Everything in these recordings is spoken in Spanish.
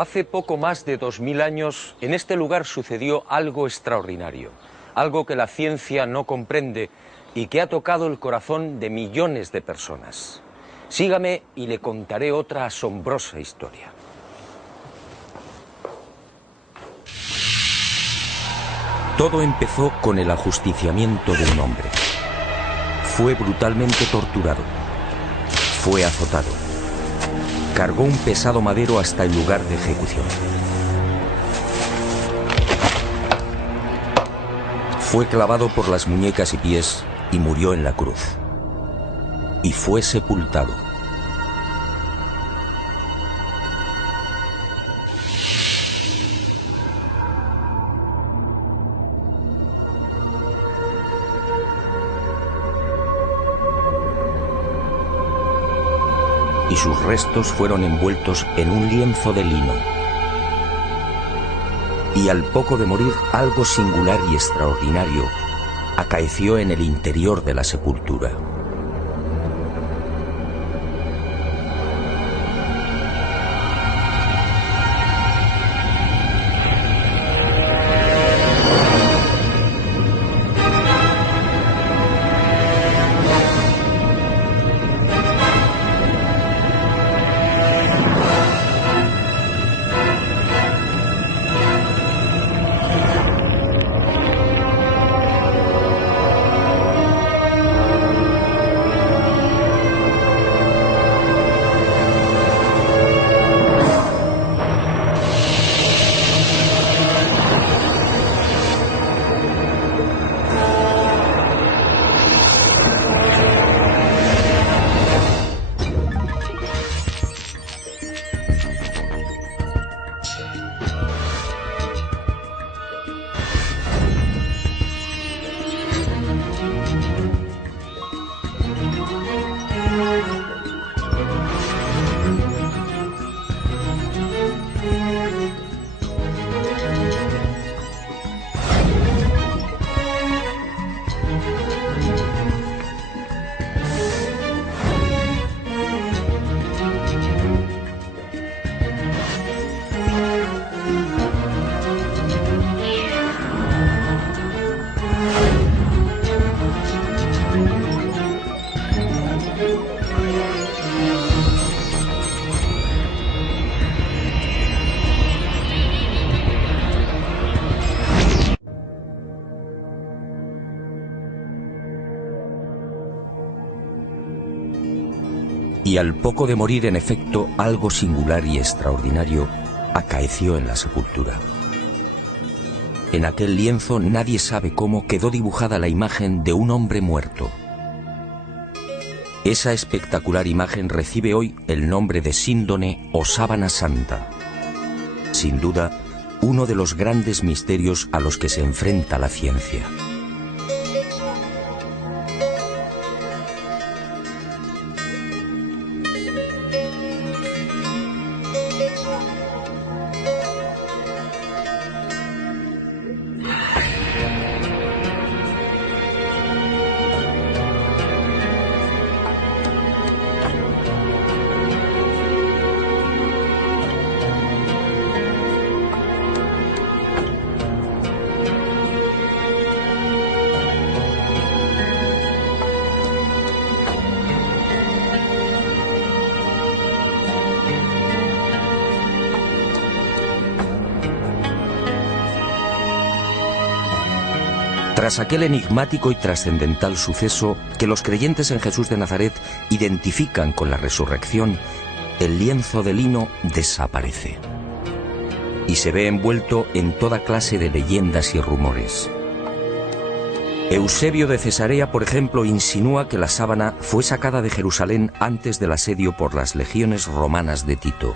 Hace poco más de 2000 años, en este lugar sucedió algo extraordinario, algo que la ciencia no comprende y que ha tocado el corazón de millones de personas. Sígame y le contaré otra asombrosa historia. Todo empezó con el ajusticiamiento de un hombre. Fue brutalmente torturado. Fue azotado. Cargó un pesado madero hasta el lugar de ejecución. Fue clavado por las muñecas y pies y murió en la cruz. Y fue sepultado. Y sus restos fueron envueltos en un lienzo de lino. Y al poco de morir, algo singular y extraordinario acaeció en el interior de la sepultura. Y al poco de morir, en efecto, algo singular y extraordinario acaeció en la sepultura. En aquel lienzo, nadie sabe cómo, quedó dibujada la imagen de un hombre muerto. Esa espectacular imagen recibe hoy el nombre de síndone o sábana santa. Sin duda, uno de los grandes misterios a los que se enfrenta la ciencia. Tras aquel enigmático y trascendental suceso que los creyentes en Jesús de Nazaret identifican con la resurrección, el lienzo de lino desaparece y se ve envuelto en toda clase de leyendas y rumores. Eusebio de Cesarea, por ejemplo, insinúa que la sábana fue sacada de Jerusalén antes del asedio por las legiones romanas de Tito.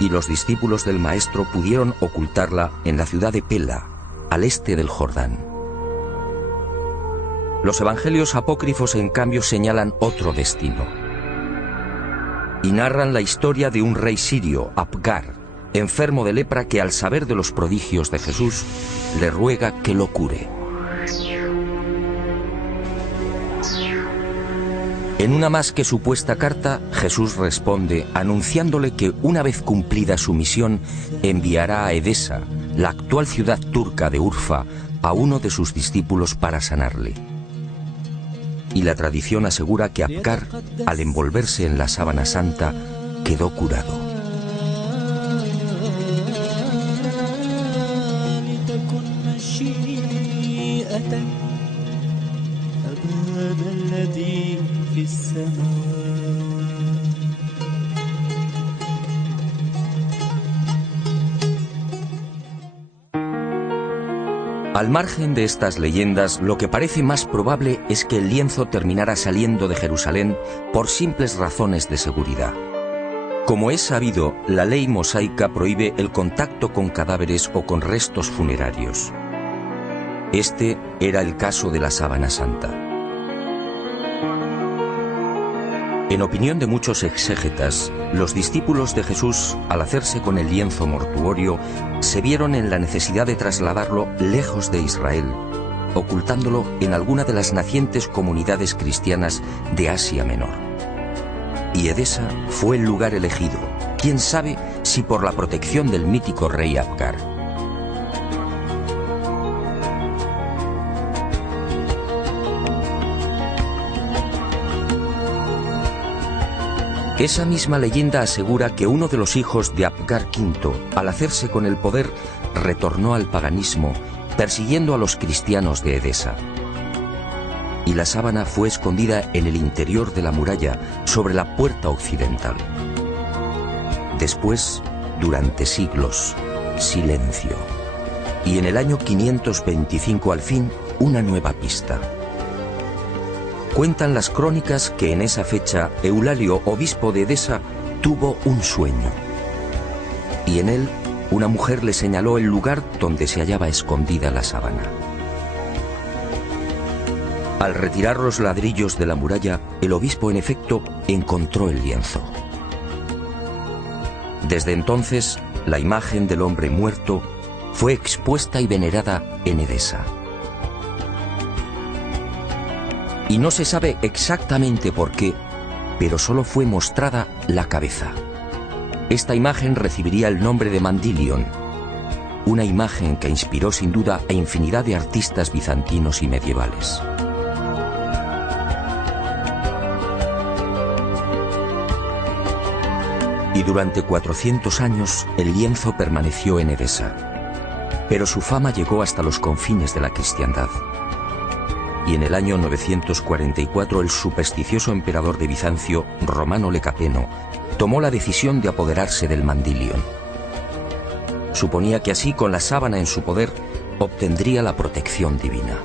y los discípulos del Maestro pudieron ocultarla en la ciudad de Pela, al este del Jordán. Los evangelios apócrifos, en cambio, señalan otro destino y narran la historia de un rey sirio, Apgar, enfermo de lepra, que al saber de los prodigios de Jesús le ruega que lo cure. En una más que supuesta carta, Jesús responde anunciándole que una vez cumplida su misión enviará a Edesa, la actual ciudad turca de Urfa, a uno de sus discípulos para sanarle. Y la tradición asegura que Apgar, al envolverse en la sábana santa, quedó curado. Al margen de estas leyendas, lo que parece más probable es que el lienzo terminara saliendo de Jerusalén por simples razones de seguridad. Como es sabido, la ley mosaica prohíbe el contacto con cadáveres o con restos funerarios. Este era el caso de la sábana santa. En opinión de muchos exégetas, los discípulos de Jesús, al hacerse con el lienzo mortuorio, se vieron en la necesidad de trasladarlo lejos de Israel, ocultándolo en alguna de las nacientes comunidades cristianas de Asia Menor. Y Edesa fue el lugar elegido, quién sabe si por la protección del mítico rey Apgar. Esa misma leyenda asegura que uno de los hijos de Apgar V, al hacerse con el poder, retornó al paganismo, persiguiendo a los cristianos de Edesa. Y la sábana fue escondida en el interior de la muralla, sobre la puerta occidental. Después, durante siglos, silencio. Y en el año 525, al fin, una nueva pista. Cuentan las crónicas que en esa fecha Eulalio, obispo de Edesa, tuvo un sueño. Y en él una mujer le señaló el lugar donde se hallaba escondida la sábana. Al retirar los ladrillos de la muralla, el obispo en efecto encontró el lienzo. Desde entonces, la imagen del hombre muerto fue expuesta y venerada en Edesa. Y no se sabe exactamente por qué, pero solo fue mostrada la cabeza. Esta imagen recibiría el nombre de Mandilion, una imagen que inspiró sin duda a infinidad de artistas bizantinos y medievales. Y durante 400 años el lienzo permaneció en Edesa, pero su fama llegó hasta los confines de la cristiandad. Y en el año 944 el supersticioso emperador de Bizancio, Romano Lecapeno, tomó la decisión de apoderarse del Mandilion. Suponía que así, con la sábana en su poder, obtendría la protección divina.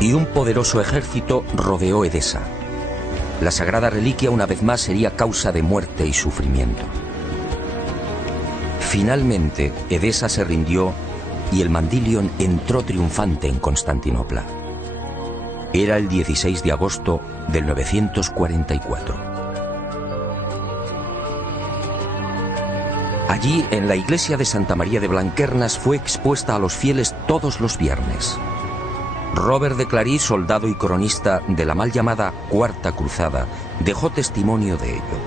Y un poderoso ejército rodeó Edesa. La sagrada reliquia una vez más sería causa de muerte y sufrimiento. Finalmente, Edesa se rindió y el Mandilion entró triunfante en Constantinopla. Era el 16 de agosto del 944. Allí, en la iglesia de Santa María de Blanquernas, fue expuesta a los fieles todos los viernes. Robert de Clary, soldado y cronista de la mal llamada Cuarta Cruzada, dejó testimonio de ello.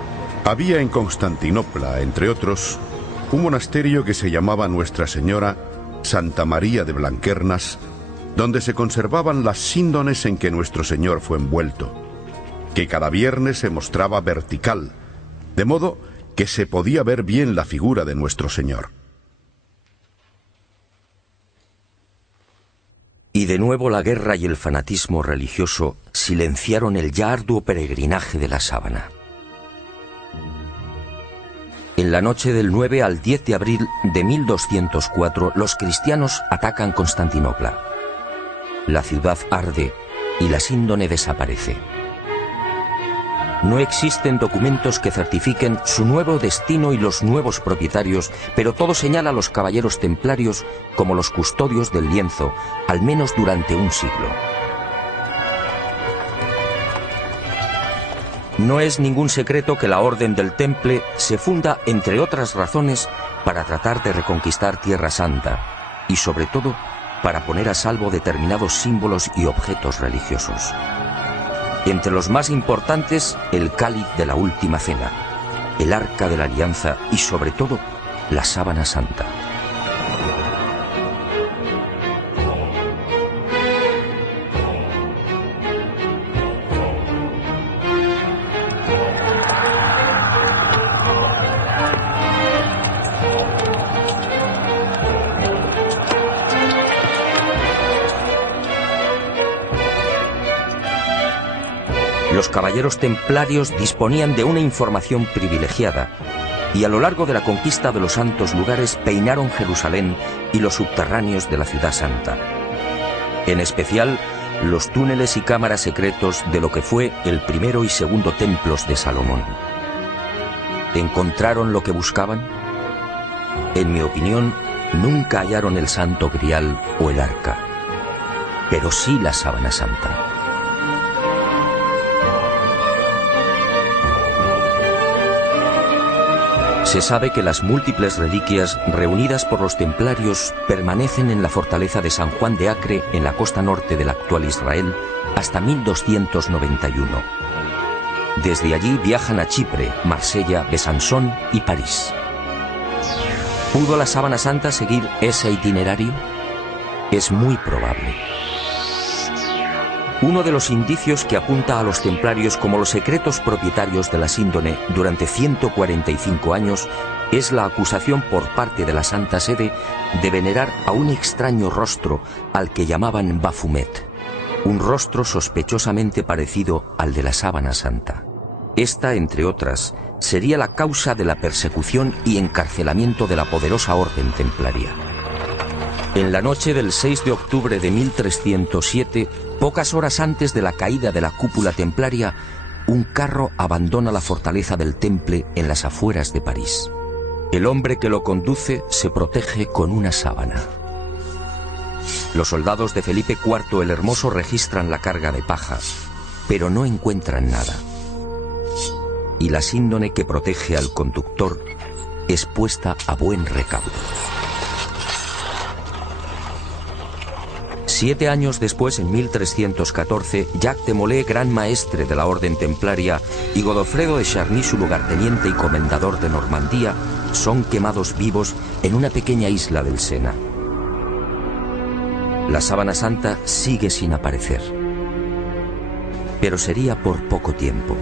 Había en Constantinopla, entre otros, un monasterio que se llamaba Nuestra Señora Santa María de Blanquernas, donde se conservaban las síndones en que nuestro Señor fue envuelto, que cada viernes se mostraba vertical, de modo que se podía ver bien la figura de nuestro Señor. Y de nuevo la guerra y el fanatismo religioso silenciaron el ya arduo peregrinaje de la sábana. En la noche del 9 al 10 de abril de 1204, los cristianos atacan Constantinopla. La ciudad arde y la síndone desaparece. No existen documentos que certifiquen su nuevo destino y los nuevos propietarios, pero todo señala a los caballeros templarios como los custodios del lienzo, al menos durante un siglo. No es ningún secreto que la Orden del Temple se funda, entre otras razones, para tratar de reconquistar Tierra Santa y, sobre todo, para poner a salvo determinados símbolos y objetos religiosos. Entre los más importantes, el cáliz de la Última Cena, el Arca de la Alianza y, sobre todo, la Sábana Santa. Los caballeros templarios disponían de una información privilegiada y a lo largo de la conquista de los santos lugares peinaron Jerusalén y los subterráneos de la ciudad santa. En especial, los túneles y cámaras secretos de lo que fue el primero y segundo templos de Salomón. ¿Encontraron lo que buscaban? En mi opinión, nunca hallaron el Santo Grial o el Arca, pero sí la Sábana Santa. Se sabe que las múltiples reliquias reunidas por los templarios permanecen en la fortaleza de San Juan de Acre, en la costa norte del actual Israel, hasta 1291. Desde allí viajan a Chipre, Marsella, Besançon y París. ¿Pudo la Sábana Santa seguir ese itinerario? Es muy probable. Uno de los indicios que apunta a los templarios como los secretos propietarios de la síndone durante 145 años es la acusación por parte de la Santa Sede de venerar a un extraño rostro al que llamaban Baphomet, un rostro sospechosamente parecido al de la Sábana Santa. Esta, entre otras, sería la causa de la persecución y encarcelamiento de la poderosa orden templaria. En la noche del 6 de octubre de 1307, pocas horas antes de la caída de la cúpula templaria, un carro abandona la fortaleza del Temple en las afueras de París. El hombre que lo conduce se protege con una sábana. Los soldados de Felipe IV el Hermoso registran la carga de paja, pero no encuentran nada. Y la síndone que protege al conductor es puesta a buen recaudo. 7 años después, en 1314, Jacques de Molay, gran maestre de la orden templaria, y Godofredo de Charny, su lugarteniente y comendador de Normandía, son quemados vivos en una pequeña isla del Sena. La Sábana Santa sigue sin aparecer, pero sería por poco tiempo.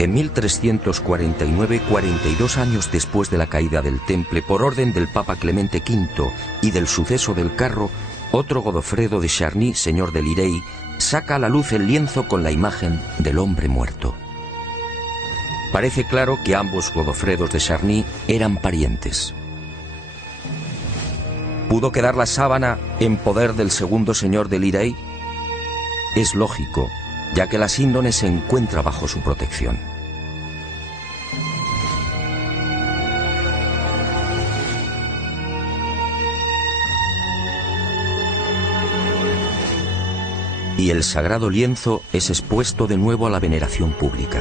En 1349, 42 años después de la caída del Temple, por orden del Papa Clemente V y del suceso del carro, otro Godofredo de Charny, señor de Lirey, saca a la luz el lienzo con la imagen del hombre muerto. Parece claro que ambos Godofredos de Charny eran parientes. ¿Pudo quedar la sábana en poder del segundo señor de Lirey? Es lógico, ya que la síndone se encuentra bajo su protección. Y el sagrado lienzo es expuesto de nuevo a la veneración pública.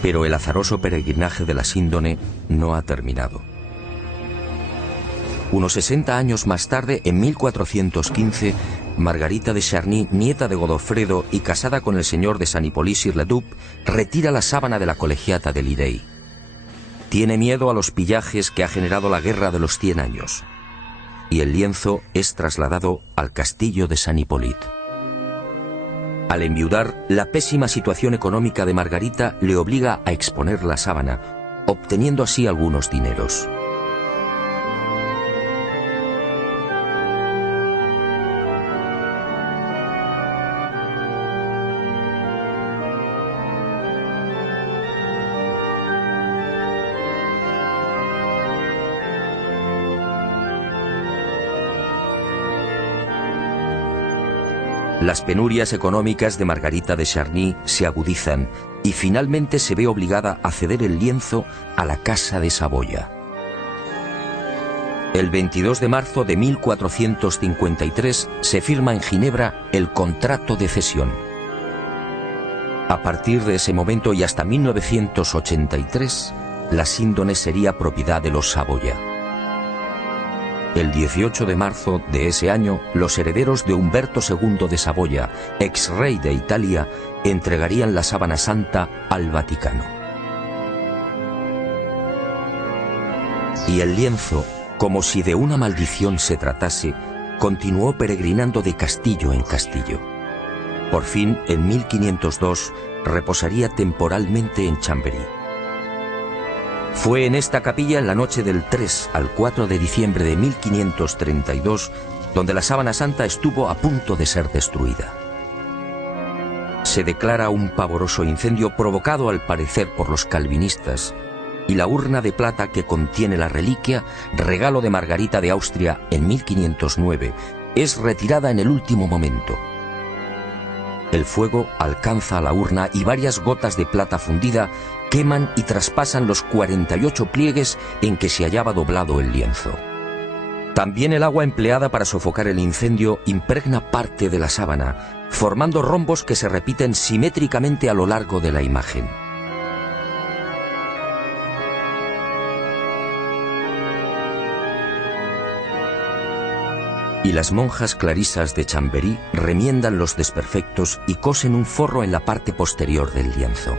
Pero el azaroso peregrinaje de la síndone no ha terminado. Unos 60 años más tarde, en 1415, Margarita de Charny, nieta de Godofredo y casada con el señor de San Hippolyte-sur-le-Duc, retira la sábana de la colegiata de Lirey. Tiene miedo a los pillajes que ha generado la guerra de los 100 años. Y el lienzo es trasladado al castillo de San Hippolyte. Al enviudar, la pésima situación económica de Margarita le obliga a exponer la sábana, obteniendo así algunos dineros. Las penurias económicas de Margarita de Charny se agudizan y finalmente se ve obligada a ceder el lienzo a la Casa de Saboya. El 22 de marzo de 1453 se firma en Ginebra el contrato de cesión. A partir de ese momento y hasta 1983, la síndone sería propiedad de los Saboya. El 18 de marzo de ese año, los herederos de Humberto II de Saboya, ex rey de Italia, entregarían la sábana santa al Vaticano. Y el lienzo, como si de una maldición se tratase, continuó peregrinando de castillo en castillo. Por fin, en 1502, reposaría temporalmente en Chambéry. Fue en esta capilla en la noche del 3 al 4 de diciembre de 1532 donde la sábana santa estuvo a punto de ser destruida. Se declara un pavoroso incendio provocado al parecer por los calvinistas, y la urna de plata que contiene la reliquia, regalo de Margarita de Austria en 1509, es retirada en el último momento. El fuego alcanza a la urna y varias gotas de plata fundida queman y traspasan los 48 pliegues en que se hallaba doblado el lienzo. También el agua empleada para sofocar el incendio impregna parte de la sábana, formando rombos que se repiten simétricamente a lo largo de la imagen. Y las monjas clarisas de Chambéry remiendan los desperfectos y cosen un forro en la parte posterior del lienzo.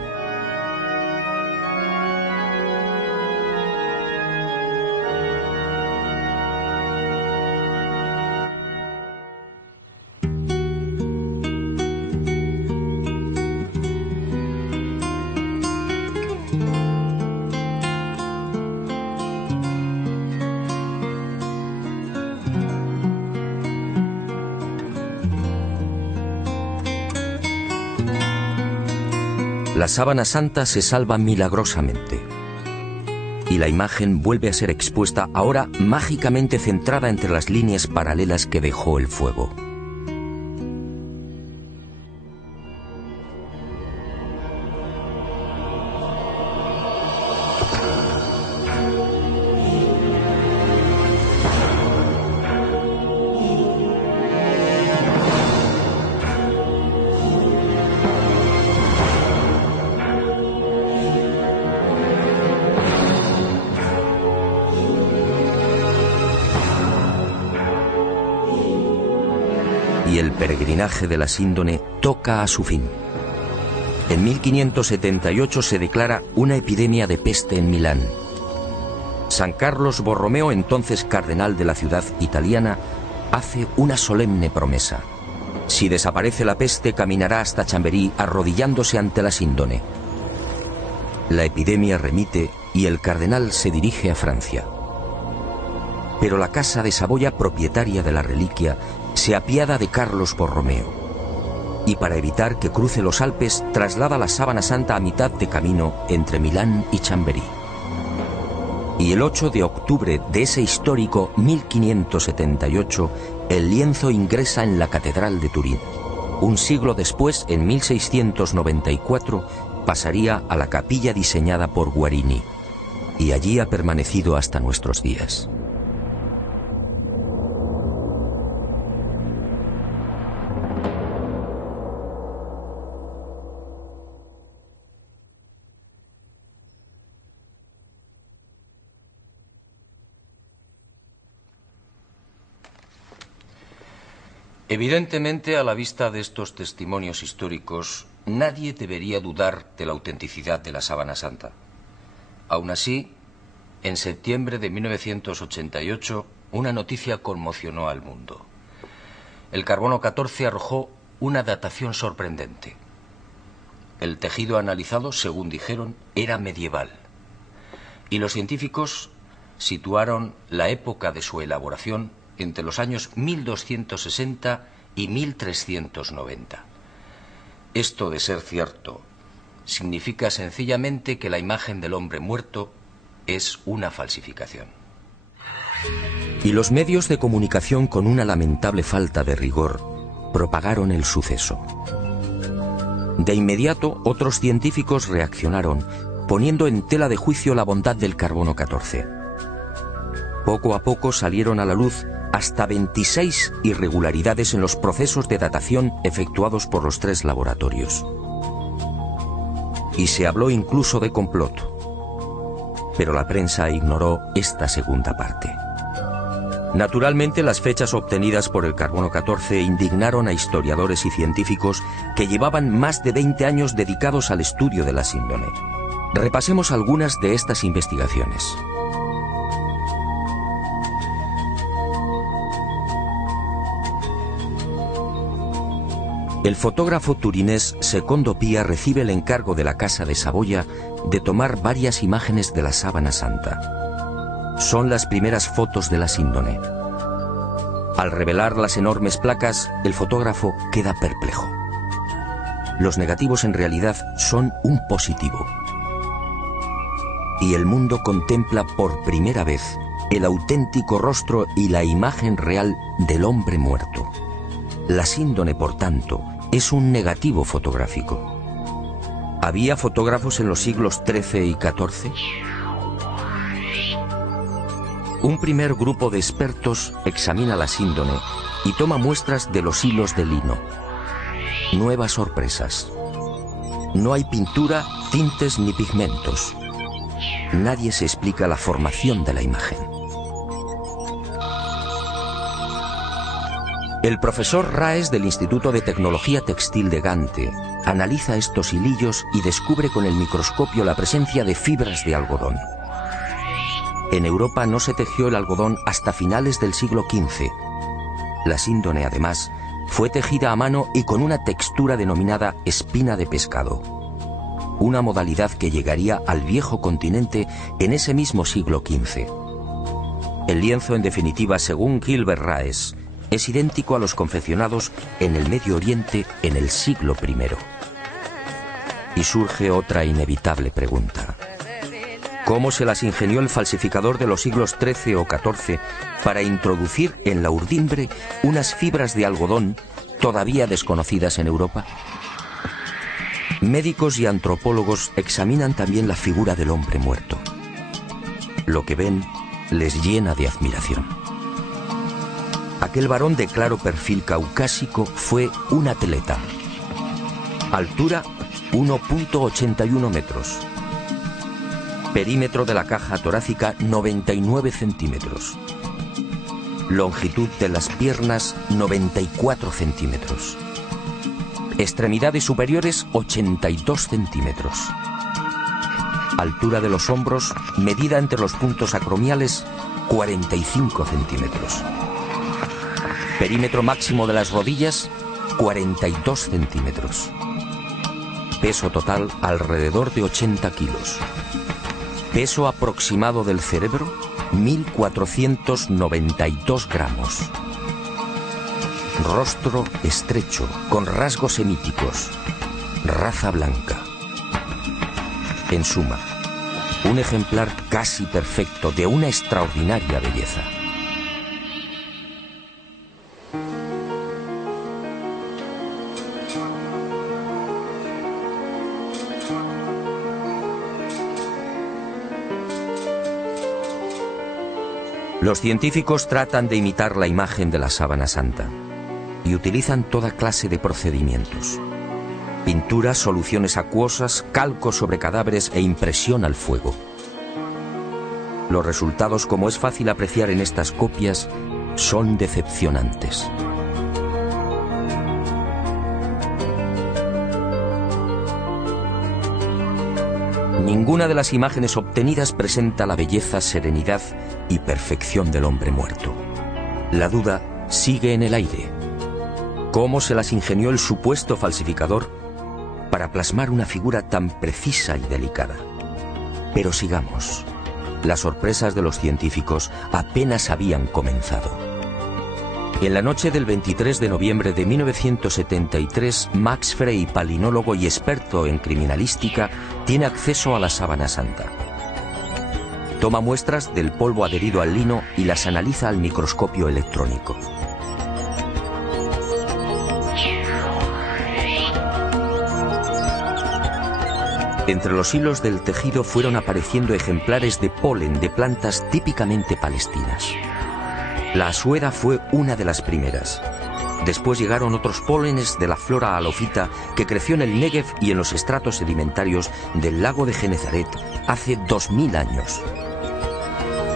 La sábana santa se salva milagrosamente y la imagen vuelve a ser expuesta, ahora mágicamente centrada entre las líneas paralelas que dejó el fuego. Y el peregrinaje de la síndone toca a su fin. En 1578 se declara una epidemia de peste en Milán. San Carlos Borromeo, entonces cardenal de la ciudad italiana, hace una solemne promesa. Si desaparece la peste, caminará hasta Chambéry arrodillándose ante la síndone. La epidemia remite y el cardenal se dirige a Francia. Pero la Casa de Saboya, propietaria de la reliquia, se apiada de Carlos Borromeo y para evitar que cruce los Alpes traslada la sábana santa a mitad de camino entre Milán y Chambéry. Y el 8 de octubre de ese histórico 1578, el lienzo ingresa en la Catedral de Turín. Un siglo después, en 1694, pasaría a la capilla diseñada por Guarini y allí ha permanecido hasta nuestros días. Evidentemente, a la vista de estos testimonios históricos, nadie debería dudar de la autenticidad de la sábana santa. Aún así, en septiembre de 1988, una noticia conmocionó al mundo. El carbono 14 arrojó una datación sorprendente. El tejido analizado, según dijeron, era medieval. Y los científicos situaron la época de su elaboración entre los años 1260 y 1390. Esto, de ser cierto, significa sencillamente que la imagen del hombre muerto es una falsificación. Y los medios de comunicación, con una lamentable falta de rigor, propagaron el suceso. De inmediato, otros científicos reaccionaron, poniendo en tela de juicio la bondad del carbono 14. Poco a poco salieron a la luz hasta 26 irregularidades en los procesos de datación efectuados por los 3 laboratorios. Y se habló incluso de complot. Pero la prensa ignoró esta segunda parte. Naturalmente, las fechas obtenidas por el carbono 14 indignaron a historiadores y científicos que llevaban más de 20 años dedicados al estudio de la síndone. Repasemos algunas de estas investigaciones. El fotógrafo turinés Secondo Pia recibe el encargo de la Casa de Saboya de tomar varias imágenes de la Sábana Santa. Son las primeras fotos de la síndone. Al revelar las enormes placas, el fotógrafo queda perplejo. Los negativos en realidad son un positivo. Y el mundo contempla por primera vez el auténtico rostro y la imagen real del hombre muerto. La síndone, por tanto, es un negativo fotográfico. ¿Había fotógrafos en los siglos XIII y XIV? Un primer grupo de expertos examina la síndone y toma muestras de los hilos de lino. Nuevas sorpresas. No hay pintura, tintes ni pigmentos. Nadie se explica la formación de la imagen. El profesor Raes del Instituto de Tecnología Textil de Gante analiza estos hilillos y descubre con el microscopio la presencia de fibras de algodón. En Europa no se tejió el algodón hasta finales del siglo XV. La síndone, además, fue tejida a mano y con una textura denominada espina de pescado, una modalidad que llegaría al viejo continente en ese mismo siglo XV. El lienzo, en definitiva, según Gilbert Raes, es idéntico a los confeccionados en el Medio Oriente en el siglo I. Y surge otra inevitable pregunta. ¿Cómo se las ingenió el falsificador de los siglos XIII o XIV para introducir en la urdimbre unas fibras de algodón todavía desconocidas en Europa? Médicos y antropólogos examinan también la figura del hombre muerto. Lo que ven les llena de admiración. Aquel varón de claro perfil caucásico fue un atleta. Altura 1,81 metros. Perímetro de la caja torácica 99 centímetros. Longitud de las piernas 94 centímetros. Extremidades superiores 82 centímetros. Altura de los hombros, medida entre los puntos acromiales, 45 centímetros. Perímetro máximo de las rodillas, 42 centímetros. Peso total alrededor de 80 kilos. Peso aproximado del cerebro, 1.492 gramos. Rostro estrecho, con rasgos semíticos. Raza blanca. En suma, un ejemplar casi perfecto de una extraordinaria belleza. Los científicos tratan de imitar la imagen de la Sábana Santa y utilizan toda clase de procedimientos. Pinturas, soluciones acuosas, calco sobre cadáveres e impresión al fuego. Los resultados, como es fácil apreciar en estas copias, son decepcionantes. Ninguna de las imágenes obtenidas presenta la belleza, serenidad y perfección del hombre muerto. La duda sigue en el aire. ¿Cómo se las ingenió el supuesto falsificador para plasmar una figura tan precisa y delicada? Pero sigamos. Las sorpresas de los científicos apenas habían comenzado. En la noche del 23 de noviembre de 1973, Max Frey, palinólogo y experto en criminalística, tiene acceso a la Sábana Santa. Toma muestras del polvo adherido al lino y las analiza al microscopio electrónico. Entre los hilos del tejido fueron apareciendo ejemplares de polen de plantas típicamente palestinas. La asuera fue una de las primeras. Después llegaron otros pólenes de la flora halofita que creció en el Negev y en los estratos sedimentarios del lago de Genezaret hace 2000 años.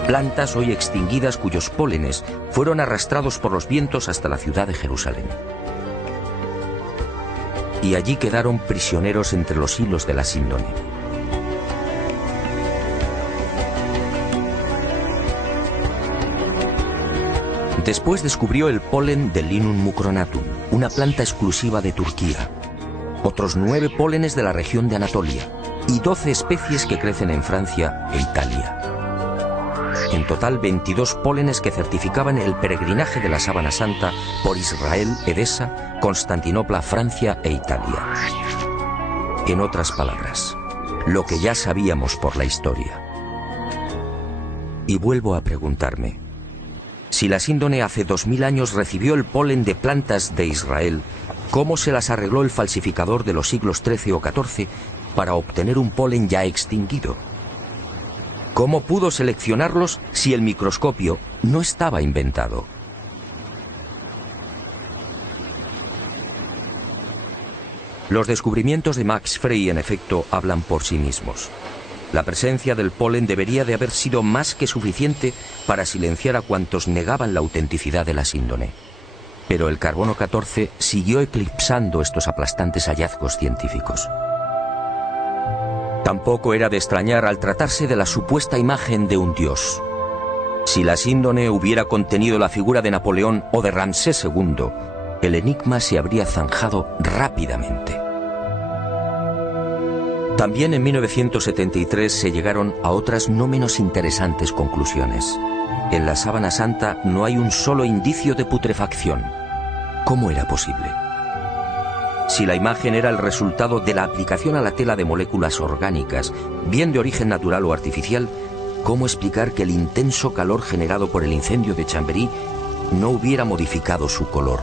Plantas hoy extinguidas cuyos pólenes fueron arrastrados por los vientos hasta la ciudad de Jerusalén. Y allí quedaron prisioneros entre los hilos de la síndone. Después descubrió el polen de Linum mucronatum, una planta exclusiva de Turquía, otros 9 pólenes de la región de Anatolia y 12 especies que crecen en Francia e Italia. En total 22 pólenes que certificaban el peregrinaje de la Sábana Santa por Israel, Edesa, Constantinopla, Francia e Italia. En otras palabras, lo que ya sabíamos por la historia. Y vuelvo a preguntarme, si la síndone hace 2000 años recibió el polen de plantas de Israel, ¿cómo se las arregló el falsificador de los siglos XIII o XIV para obtener un polen ya extinguido? ¿Cómo pudo seleccionarlos si el microscopio no estaba inventado? Los descubrimientos de Max Frey, en efecto, hablan por sí mismos. La presencia del polen debería de haber sido más que suficiente para silenciar a cuantos negaban la autenticidad de la síndone. Pero el carbono 14 siguió eclipsando estos aplastantes hallazgos científicos. Tampoco era de extrañar al tratarse de la supuesta imagen de un dios. Si la síndone hubiera contenido la figura de Napoleón o de Ramsés II, el enigma se habría zanjado rápidamente. También en 1973 se llegaron a otras no menos interesantes conclusiones. En la Sábana Santa no hay un solo indicio de putrefacción. ¿Cómo era posible? Si la imagen era el resultado de la aplicación a la tela de moléculas orgánicas, bien de origen natural o artificial, ¿cómo explicar que el intenso calor generado por el incendio de Chambéry no hubiera modificado su color?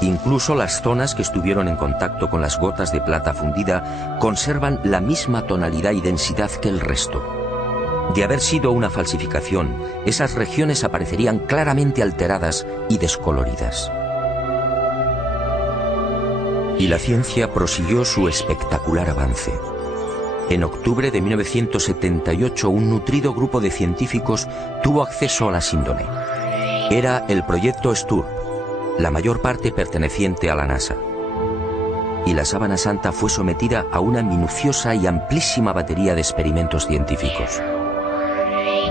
Incluso las zonas que estuvieron en contacto con las gotas de plata fundida conservan la misma tonalidad y densidad que el resto. De haber sido una falsificación, esas regiones aparecerían claramente alteradas y descoloridas. Y la ciencia prosiguió su espectacular avance. En octubre de 1978, un nutrido grupo de científicos tuvo acceso a la síndone. Era el proyecto STURP, la mayor parte perteneciente a la NASA. Y la Sábana Santa fue sometida a una minuciosa y amplísima batería de experimentos científicos.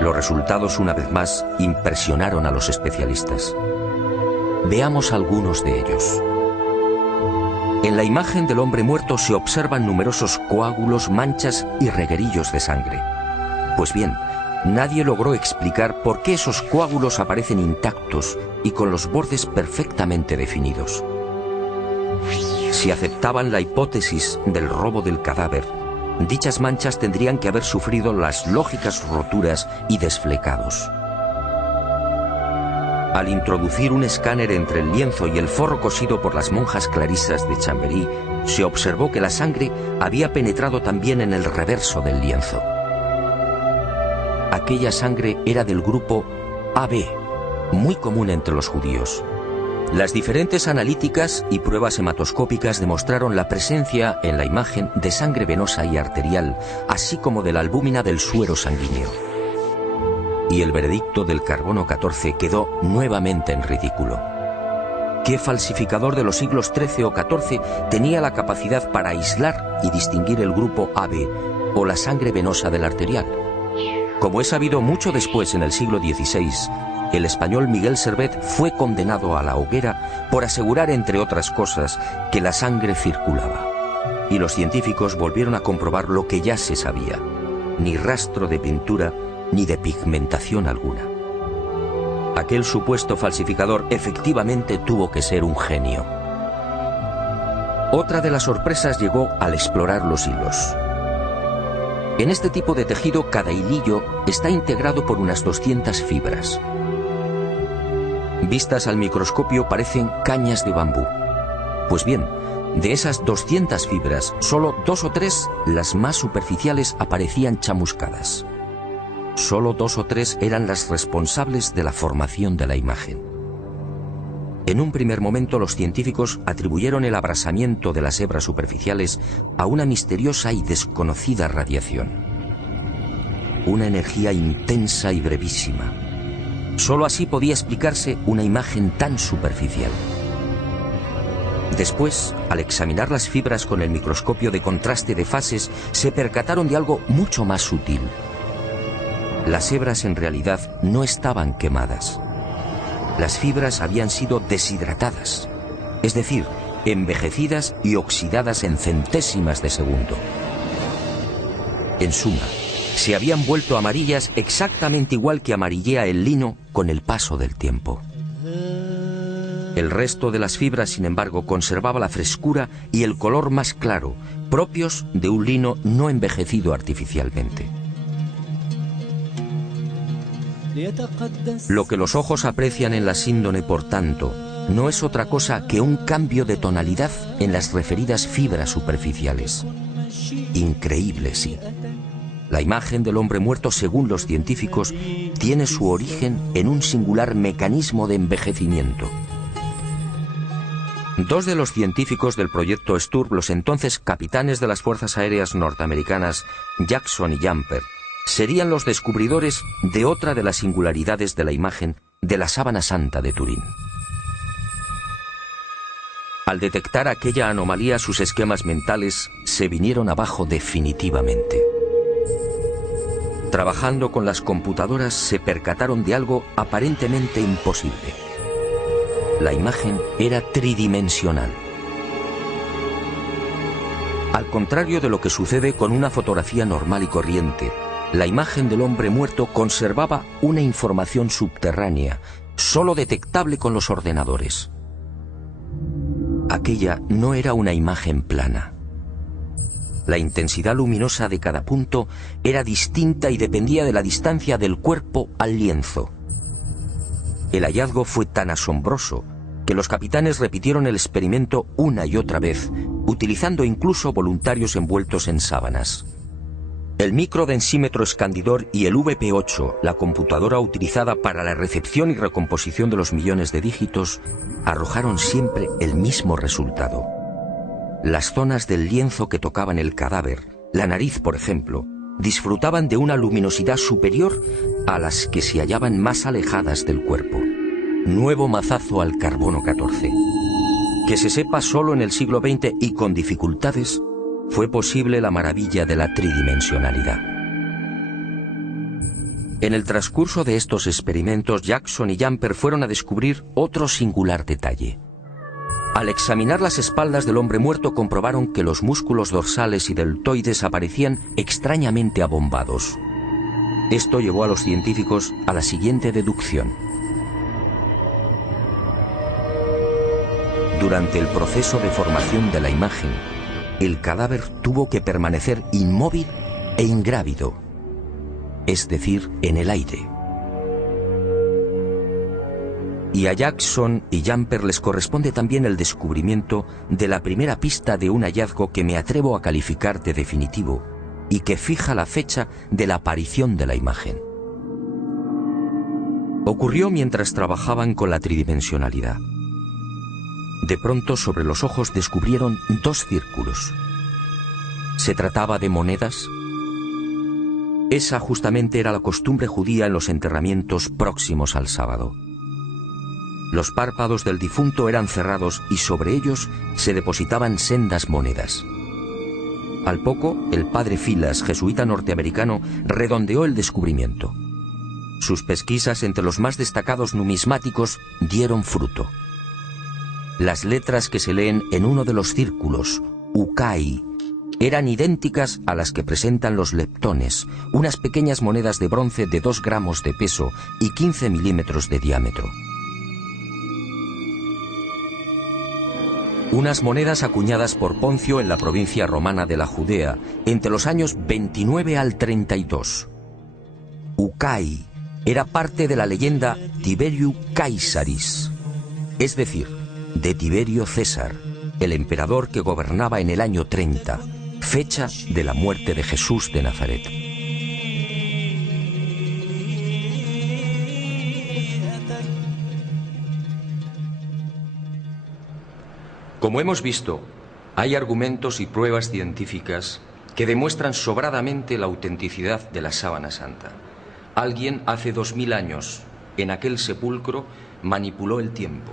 Los resultados, una vez más, impresionaron a los especialistas. Veamos algunos de ellos. En la imagen del hombre muerto se observan numerosos coágulos, manchas y reguerillos de sangre. Pues bien, nadie logró explicar por qué esos coágulos aparecen intactos y con los bordes perfectamente definidos. Si aceptaban la hipótesis del robo del cadáver, dichas manchas tendrían que haber sufrido las lógicas roturas y desflecados. Al introducir un escáner entre el lienzo y el forro cosido por las monjas clarisas de Chambéry, se observó que la sangre había penetrado también en el reverso del lienzo. Aquella sangre era del grupo AB, muy común entre los judíos. Las diferentes analíticas y pruebas hematoscópicas demostraron la presencia en la imagen de sangre venosa y arterial, así como de la albúmina del suero sanguíneo. Y el veredicto del carbono 14 quedó nuevamente en ridículo. ¿Qué falsificador de los siglos XIII o XIV tenía la capacidad para aislar y distinguir el grupo AB o la sangre venosa del arterial? Como es sabido, mucho después, en el siglo XVI, el español Miguel Servet fue condenado a la hoguera por asegurar, entre otras cosas, que la sangre circulaba. Y los científicos volvieron a comprobar lo que ya se sabía: ni rastro de pintura ni de pigmentación alguna. Aquel supuesto falsificador efectivamente tuvo que ser un genio. Otra de las sorpresas llegó al explorar los hilos. En este tipo de tejido, cada hilillo está integrado por unas 200 fibras. Vistas al microscopio parecen cañas de bambú. Pues bien, De esas 200 fibras, solo 2 o 3, las más superficiales, aparecían chamuscadas. Solo 2 o 3 eran las responsables de la formación de la imagen. En un primer momento, los científicos atribuyeron el abrasamiento de las hebras superficiales a una misteriosa y desconocida radiación. Una energía intensa y brevísima. Solo así podía explicarse una imagen tan superficial. Después, al examinar las fibras con el microscopio de contraste de fases, se percataron de algo mucho más sutil. Las hebras en realidad no estaban quemadas. Las fibras habían sido deshidratadas, es decir, envejecidas y oxidadas en centésimas de segundo. En suma, se habían vuelto amarillas exactamente igual que amarillea el lino con el paso del tiempo. El resto de las fibras, sin embargo, conservaba la frescura y el color más claro, propios de un lino no envejecido artificialmente. Lo que los ojos aprecian en la síndone, por tanto, no es otra cosa que un cambio de tonalidad en las referidas fibras superficiales. Increíble, sí. La imagen del hombre muerto, según los científicos, tiene su origen en un singular mecanismo de envejecimiento. Dos de los científicos del proyecto Sturm, los entonces capitanes de las Fuerzas Aéreas norteamericanas, Jackson y Jumper, serían los descubridores de otra de las singularidades de la imagen de la Sábana Santa de Turín. Al detectar aquella anomalía, sus esquemas mentales se vinieron abajo definitivamente. Trabajando con las computadoras, se percataron de algo aparentemente imposible. La imagen era tridimensional. Al contrario de lo que sucede con una fotografía normal y corriente, la imagen del hombre muerto conservaba una información subterránea, solo detectable con los ordenadores. Aquella no era una imagen plana. La intensidad luminosa de cada punto era distinta y dependía de la distancia del cuerpo al lienzo. El hallazgo fue tan asombroso que los capitanes repitieron el experimento una y otra vez, utilizando incluso voluntarios envueltos en sábanas. El microdensímetro escandidor y el VP8, la computadora utilizada para la recepción y recomposición de los millones de dígitos, arrojaron siempre el mismo resultado. Las zonas del lienzo que tocaban el cadáver, la nariz por ejemplo, disfrutaban de una luminosidad superior a las que se hallaban más alejadas del cuerpo. Nuevo mazazo al carbono 14. Que se sepa, solo en el siglo XX y con dificultades, fue posible la maravilla de la tridimensionalidad. En el transcurso de estos experimentos, Jackson y Jumper fueron a descubrir otro singular detalle. Al examinar las espaldas del hombre muerto, comprobaron que los músculos dorsales y deltoides aparecían extrañamente abombados. Esto llevó a los científicos a la siguiente deducción. Durante el proceso de formación de la imagen, el cadáver tuvo que permanecer inmóvil e ingrávido, es decir, en el aire. Y a Jackson y Jumper les corresponde también el descubrimiento de la primera pista de un hallazgo que me atrevo a calificar de definitivo y que fija la fecha de la aparición de la imagen. Ocurrió mientras trabajaban con la tridimensionalidad. De pronto, sobre los ojos descubrieron dos círculos. ¿Se trataba de monedas? Esa justamente era la costumbre judía en los enterramientos próximos al sábado. Los párpados del difunto eran cerrados y sobre ellos se depositaban sendas monedas. Al poco, el padre Filas, jesuita norteamericano, redondeó el descubrimiento. Sus pesquisas entre los más destacados numismáticos dieron fruto. Las letras que se leen en uno de los círculos, Ukai, eran idénticas a las que presentan los leptones, unas pequeñas monedas de bronce de 2 gramos de peso y 15 milímetros de diámetro. Unas monedas acuñadas por Poncio en la provincia romana de la Judea entre los años 29 al 32. Ukai era parte de la leyenda Tiberiu Caesaris, es decir, de Tiberio César, el emperador que gobernaba en el año 30, fecha de la muerte de Jesús de Nazaret. Como hemos visto, hay argumentos y pruebas científicas que demuestran sobradamente la autenticidad de la sábana santa. Alguien hace 2000 años, en aquel sepulcro, manipuló el tiempo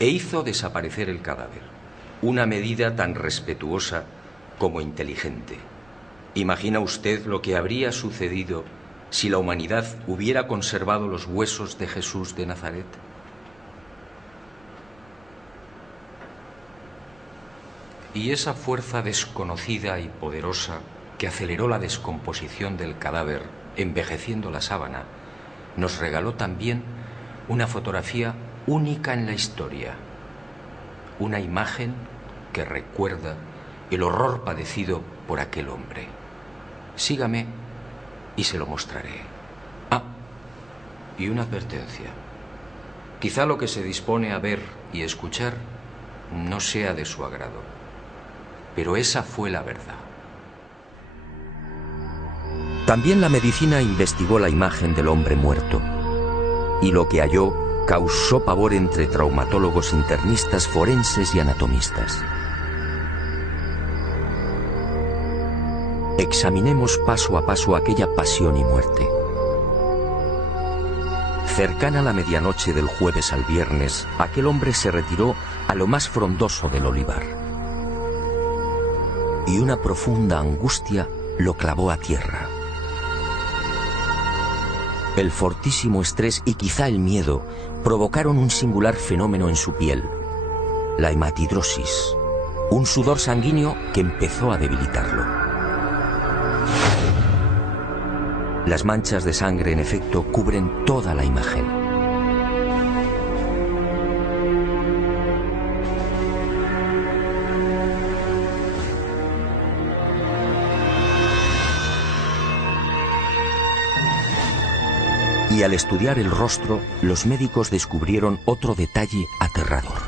e hizo desaparecer el cadáver. Una medida tan respetuosa como inteligente. ¿Imagina usted lo que habría sucedido si la humanidad hubiera conservado los huesos de Jesús de Nazaret? Y esa fuerza desconocida y poderosa que aceleró la descomposición del cadáver, envejeciendo la sábana, nos regaló también una fotografía única en la historia. Una imagen que recuerda el horror padecido por aquel hombre. Sígame y se lo mostraré. Ah, y una advertencia. Quizá lo que se dispone a ver y escuchar no sea de su agrado. Pero esa fue la verdad. También la medicina investigó la imagen del hombre muerto, y lo que halló causó pavor entre traumatólogos, internistas, forenses y anatomistas. Examinemos paso a paso aquella pasión y muerte. Cercana a la medianoche del jueves al viernes, aquel hombre se retiró a lo más frondoso del olivar. Y una profunda angustia lo clavó a tierra. El fortísimo estrés y quizá el miedo provocaron un singular fenómeno en su piel, la hematidrosis, un sudor sanguíneo que empezó a debilitarlo. Las manchas de sangre, en efecto, cubren toda la imagen. Y al estudiar el rostro, los médicos descubrieron otro detalle aterrador.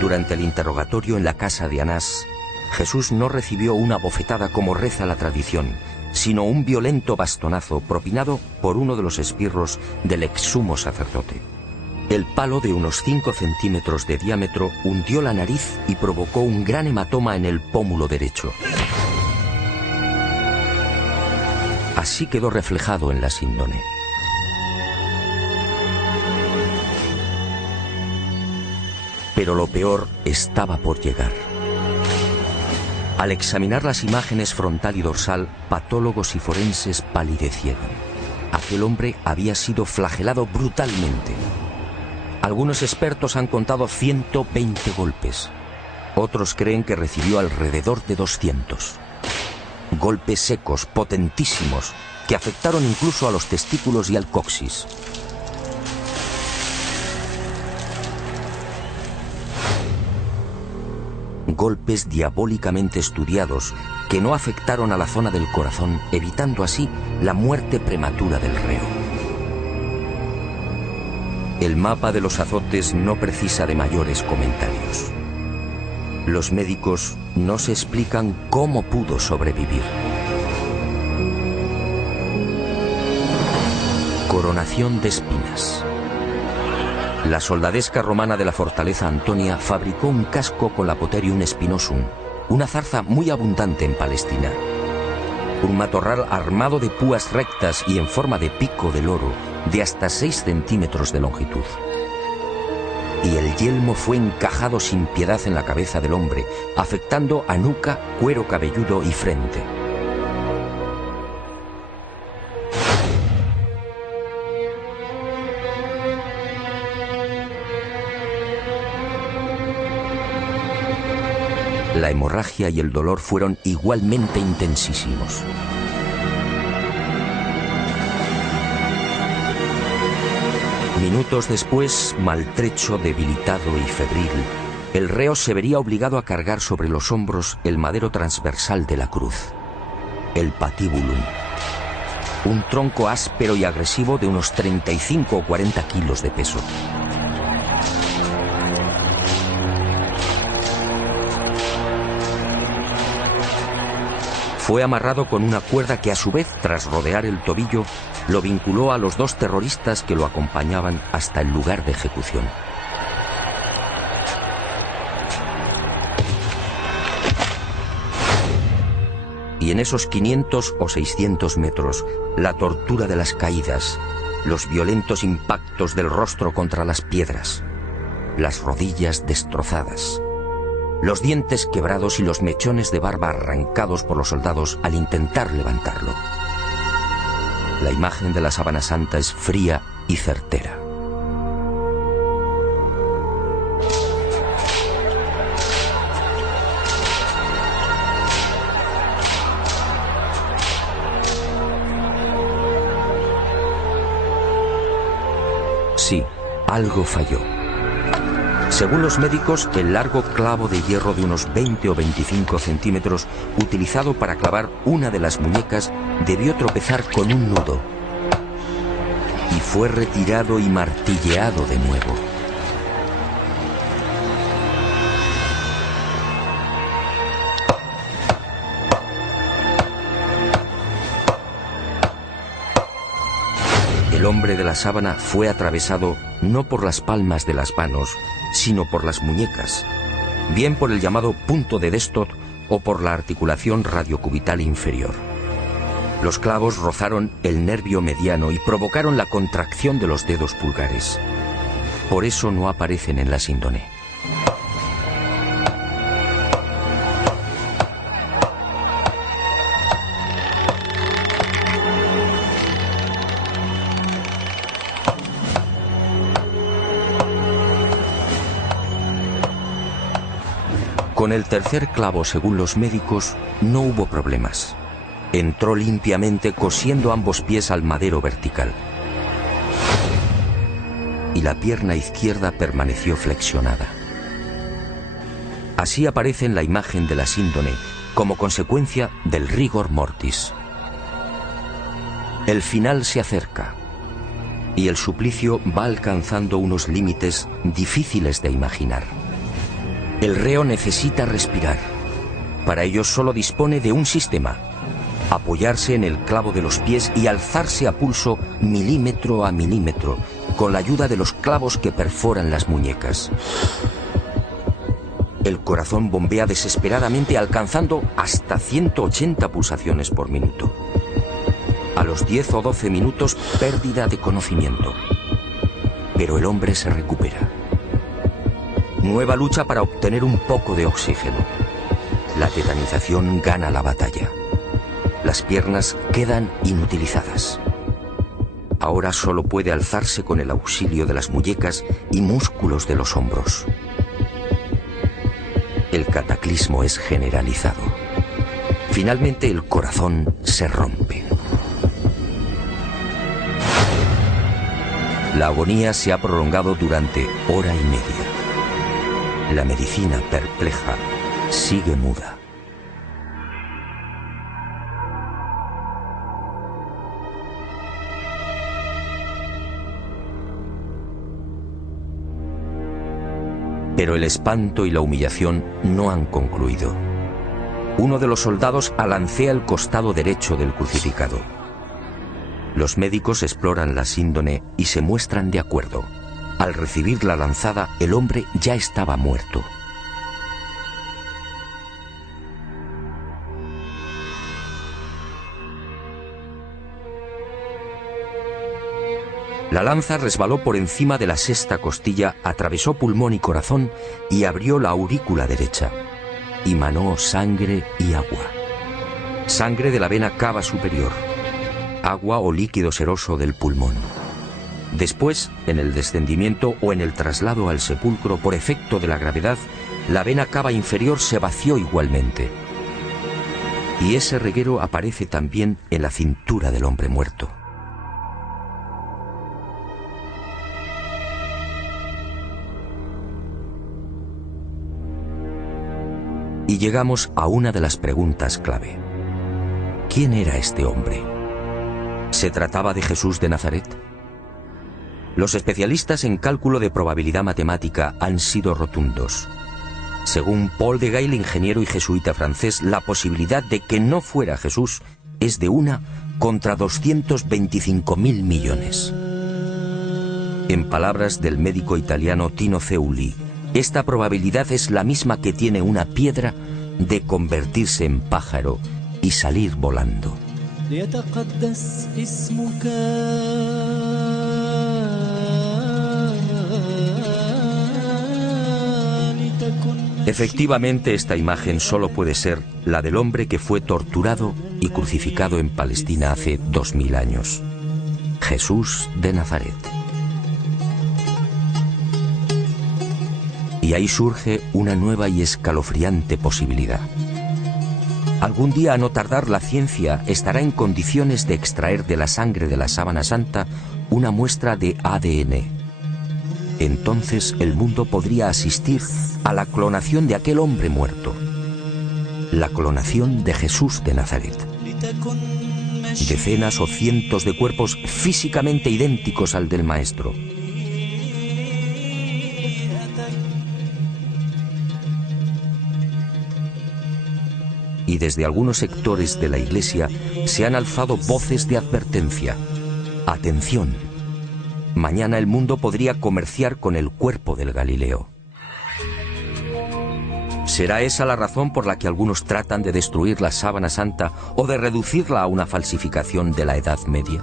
Durante el interrogatorio en la casa de Anás, Jesús no recibió una bofetada como reza la tradición, sino un violento bastonazo propinado por uno de los esbirros del ex sumo sacerdote. El palo, de unos 5 centímetros de diámetro, hundió la nariz y provocó un gran hematoma en el pómulo derecho. Así quedó reflejado en la síndone. Pero lo peor estaba por llegar. Al examinar las imágenes frontal y dorsal, patólogos y forenses palidecieron. Aquel hombre había sido flagelado brutalmente. Algunos expertos han contado 120 golpes. Otros creen que recibió alrededor de 200. Golpes secos, potentísimos, que afectaron incluso a los testículos y al coxis. Golpes diabólicamente estudiados que no afectaron a la zona del corazón, evitando así la muerte prematura del reo. El mapa de los azotes no precisa de mayores comentarios. Los médicos no se explican cómo pudo sobrevivir. Coronación de espinas. La soldadesca romana de la fortaleza Antonia fabricó un casco con la Potherium spinosum, una zarza muy abundante en Palestina. Un matorral armado de púas rectas y en forma de pico de loro, de hasta 6 centímetros de longitud. Y el yelmo fue encajado sin piedad en la cabeza del hombre, afectando a nuca, cuero cabelludo y frente. La hemorragia y el dolor fueron igualmente intensísimos. Minutos después, maltrecho, debilitado y febril, el reo se vería obligado a cargar sobre los hombros el madero transversal de la cruz, el patibulum, un tronco áspero y agresivo de unos 35 o 40 kilos de peso. Fue amarrado con una cuerda que a su vez, tras rodear el tobillo, lo vinculó a los 2 terroristas que lo acompañaban hasta el lugar de ejecución. Y en esos 500 o 600 metros, la tortura de las caídas, los violentos impactos del rostro contra las piedras, las rodillas destrozadas, los dientes quebrados y los mechones de barba arrancados por los soldados al intentar levantarlo. La imagen de la Sábana Santa es fría y certera. Sí, algo falló. Según los médicos, el largo clavo de hierro de unos 20 o 25 centímetros utilizado para clavar una de las muñecas debió tropezar con un nudo y fue retirado y martilleado de nuevo. El hombre de la sábana fue atravesado no por las palmas de las manos, sino por las muñecas, bien por el llamado punto de Destot o por la articulación radiocubital inferior. Los clavos rozaron el nervio mediano y provocaron la contracción de los dedos pulgares. Por eso no aparecen en la síndone. Con el tercer clavo, según los médicos, no hubo problemas. Entró limpiamente cosiendo ambos pies al madero vertical. Y la pierna izquierda permaneció flexionada. Así aparece en la imagen de la síndone, como consecuencia del rigor mortis. El final se acerca, y el suplicio va alcanzando unos límites difíciles de imaginar. El reo necesita respirar. Para ello solo dispone de un sistema: apoyarse en el clavo de los pies y alzarse a pulso milímetro a milímetro, con la ayuda de los clavos que perforan las muñecas. El corazón bombea desesperadamente, alcanzando hasta 180 pulsaciones por minuto. A los 10 o 12 minutos, pérdida de conocimiento. Pero el hombre se recupera. Nueva lucha para obtener un poco de oxígeno. La tetanización gana la batalla. Las piernas quedan inutilizadas. Ahora solo puede alzarse con el auxilio de las muñecas y músculos de los hombros. El cataclismo es generalizado. Finalmente el corazón se rompe. La agonía se ha prolongado durante hora y media. La medicina, perpleja, sigue muda. Pero el espanto y la humillación no han concluido. Uno de los soldados alancea el costado derecho del crucificado. Los médicos exploran la síndone y se muestran de acuerdo. Al recibir la lanzada, el hombre ya estaba muerto. La lanza resbaló por encima de la sexta costilla, atravesó pulmón y corazón y abrió la aurícula derecha. Y manó sangre y agua. Sangre de la vena cava superior. Agua o líquido seroso del pulmón. Después, en el descendimiento o en el traslado al sepulcro por efecto de la gravedad, la vena cava inferior se vació igualmente. Y ese reguero aparece también en la cintura del hombre muerto. Y llegamos a una de las preguntas clave. ¿Quién era este hombre? ¿Se trataba de Jesús de Nazaret? Los especialistas en cálculo de probabilidad matemática han sido rotundos. Según Paul de Gail, ingeniero y jesuita francés, la posibilidad de que no fuera Jesús es de 1 contra 225.000 millones. En palabras del médico italiano Tino Zeuli, esta probabilidad es la misma que tiene una piedra de convertirse en pájaro y salir volando. Efectivamente, esta imagen solo puede ser la del hombre que fue torturado y crucificado en Palestina hace 2000 años. Jesús de Nazaret. Y ahí surge una nueva y escalofriante posibilidad. Algún día, a no tardar, la ciencia estará en condiciones de extraer de la sangre de la sábana santa una muestra de ADN. Entonces el mundo podría asistir a la clonación de aquel hombre muerto. La clonación de Jesús de Nazaret. Decenas o cientos de cuerpos físicamente idénticos al del Maestro. Y desde algunos sectores de la Iglesia se han alzado voces de advertencia. Atención, mañana el mundo podría comerciar con el cuerpo del Galileo. ¿Será esa la razón por la que algunos tratan de destruir la sábana santa o de reducirla a una falsificación de la Edad Media?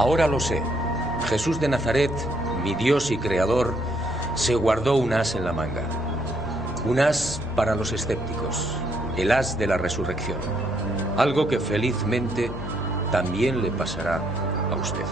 Ahora lo sé. Jesús de Nazaret, mi Dios y Creador, se guardó un as en la manga. Un as para los escépticos, el as de la resurrección. Algo que felizmente también le pasará a usted.